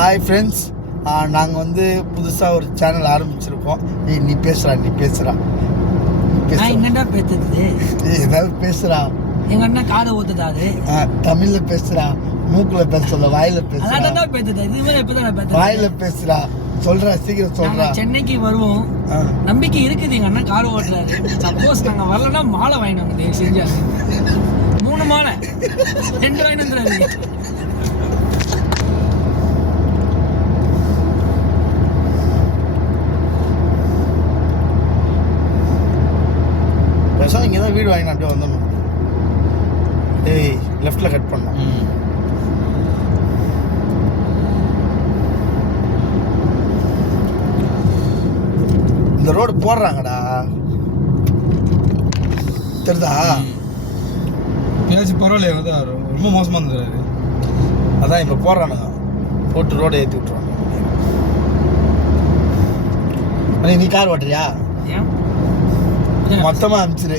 Hi friends, நாங்கள் வந்து புதுசாக ஒரு சேனல் ஆரம்பிச்சிருக்கோம். நீ பேசுகிறா என்னடா பேசுறது? ஏதாவது பேசுகிறா. எங்கள் அண்ணன் காரை ஓத்துட்டாரு. தமிழில் பேசுகிறா, மூக்கில் பேசல, வாயில் பேசுகிறா. வாயில் பேசுகிறா. சொல்கிறா, சீக்கிரம் சொல்கிறா. சென்னைக்கு வருவோம், நம்பிக்கை இருக்குது. எங்கள் அண்ணன் காரை ஓட்டுறாரு. சப்போஸ் நாங்கள் வரலன்னா மாலை வாங்கினாங்க. தயவு செஞ்சு 3 மாலை 2 வாங்கி வந்துடுறாரு. பேசாம இங்கே தான் வீடு வாங்கினா அப்படியே வந்துடணும். ஏய், லெஃப்டில் கட் பண்ணோம். இந்த ரோடு போடுறாங்கடா, தெரியுதா? பேசி பரவாயில்லையா? தான் ரொம்ப மோசமாக இருந்தது. அதான் இப்போ போடுறானுங்க, போட்டு ரோடை ஏற்றி விட்டுருவாங்க. நீ கார் ஓட்டுறியா? மொத்தமாக அனுப்பிச்சிரு.